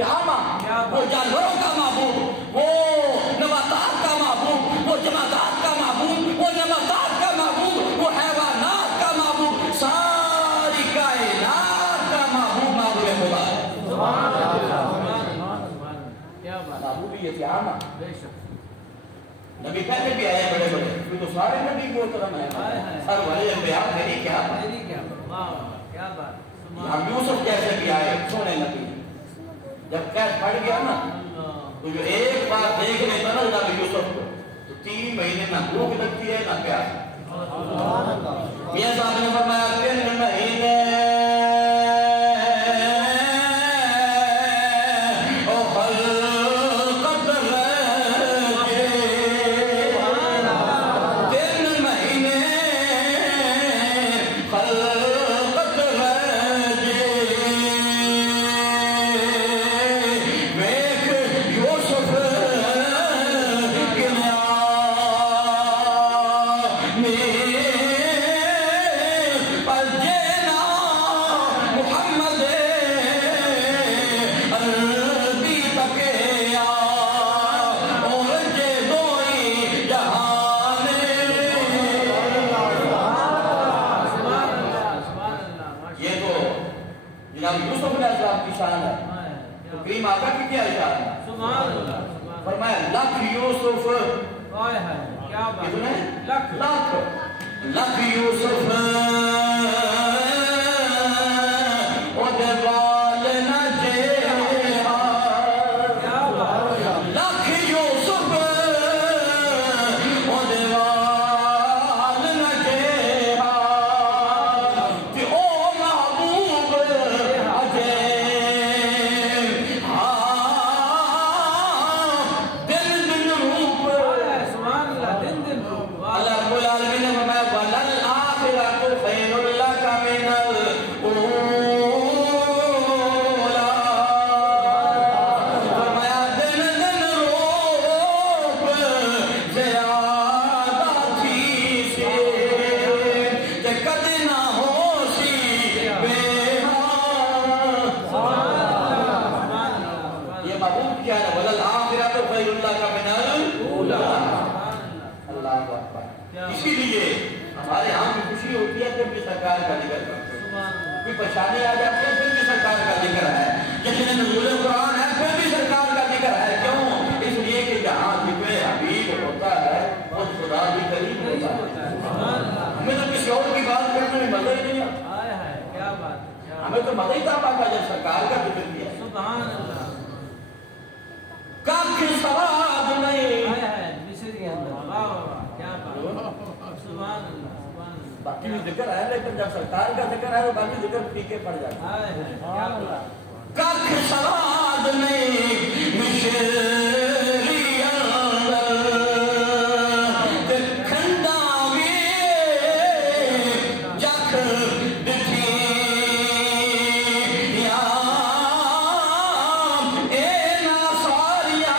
اعلیٰ، وہ جانوروں کا معبود، وہ نباتات کا معبود، وہ جمادات کا معبود، وہ نباتات کا معبود، وہ حیوانات کا معبود، ساری کائنات کا معبود معبود خدا ہے۔ معبودیت اعلیٰ۔ نبی پہلے بھی آئے بڑے بڑے، یہ تو سارے نبی کو محترم ہیں، سر والے انبیاء میری کیا بات، ہم یوسف جیسے بھی آئے سونے نبی، جب قید پڑ گیا نا تو جو ایک بار دیکھ لیتا نا جناب یوسف کو تو 3 مہینے نہ بھوک لگتی ہے نہ پیاس۔ میاں صاحب نے فرمایا 3 مہینے فرمایا لکھ یوسف، لکھ یوسف پریشانی آ جاتی ہے پھر بھی سرکار کا ذکر ہے، جتنے نزول قرآن ہے پھر بھی سرکار کا ذکر ہے۔ کیوں؟ اس لیے کہ جہاں ذکر حبیب ہوتا ہے وہ خدا بھی قریب ہوتا ہے۔ ہمیں تو کسی اور کی بات کرنے میں مزہ ہی نہیں آتا، ہمیں تو مزہ ہی تب آتا جب سرکار کا ذکر کیا۔ کاکھ سواد نہیں، باقی بھی ذکر ہے لیکن جب سرکار کا ذکر ہے تو باقی ذکر پیچھے پڑ جاتا ہے۔ کاکھ سواد نہیں مشری اندر کھنڈا وی جکھ دکھی یا اے ناساریا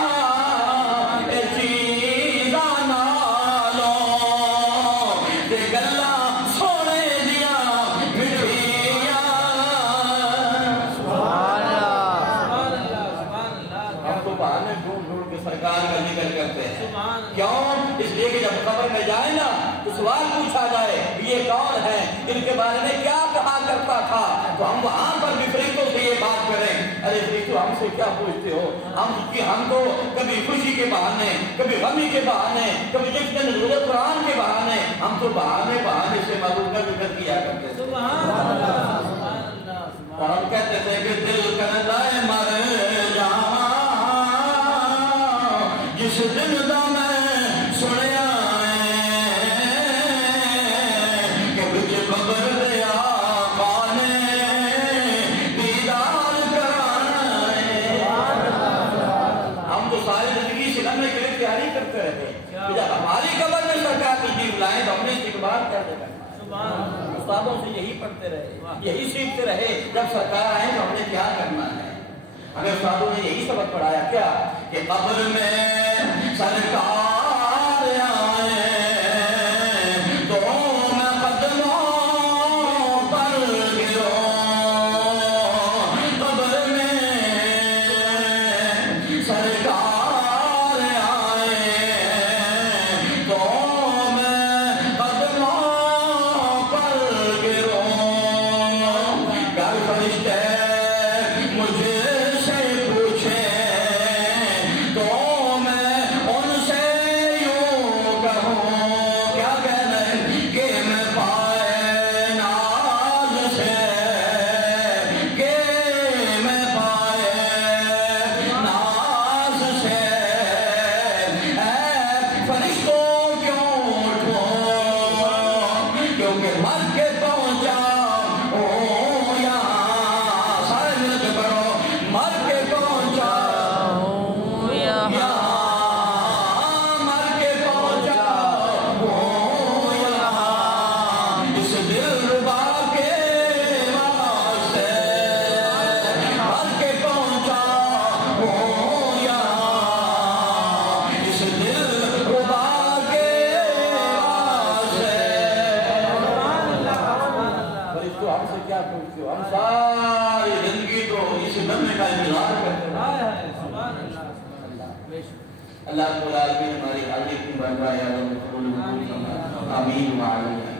اے چیزا نالو تے گلا کیوں؟ اس لیے کہ جب قبر میں جائے نا تو سوال پوچھا جائے یہ کون ہے، ان کے بارے میں کیا کہا کرتا تھا، تو ہم وہاں پر بھی فرشتوں سے یہ بات کریں، ارے فرشتوں ہم سے کیا پوچھتے ہو، ہم تو کبھی خوشی کے بہانے، کبھی غمی کے بہانے، کبھی جتنے نزول قرآن کے بہانے، ہم تو بہانے سے معلوم کا ذکر کیا کرتے تھے۔ اور ہم کہتے تھے کہ دل کرتا ہے مر جاواں جس دن دا میں سنیا کہ بچ قبر دیا پانے دیدار کرانا ہے۔ ہم تو ساری زندگی سکھانے کے لیے تیاری کرتے رہتے ہیں کہ جب ہماری قبر میں سرکار تشریف لائیں تو ہم نے استقبال کر دیا۔ استادوں سے یہی پڑھتے رہے، یہی سیکھتے رہے، جب سرکار آئے تو ہم نے کیا کرنا ہے۔ ہمیں استادوں نے یہی سبق پڑھایا کیا کہ قبر میں سرکار آئے تو میں قدموں پر گروں، قبر میں کہ مر کے پہنچا ہوں یہاں، سارے مل کے پڑھو، مر کے پہنچا ہوں یہاں، مر کے پہنچا ہوں یہاں، اس دلربا کے واسطے، مر کے پہنچا ہوں یہاں، اس دلربا کے واسطے۔ اور اس کو ہم سے کیا پوچھو، ہم ساری زندگی تو اس نغمے کا انتظار کرتے ہیں۔ اللہ رب العالمین ہماری حاضری کی بن رہا ہے، آمین وعلیہ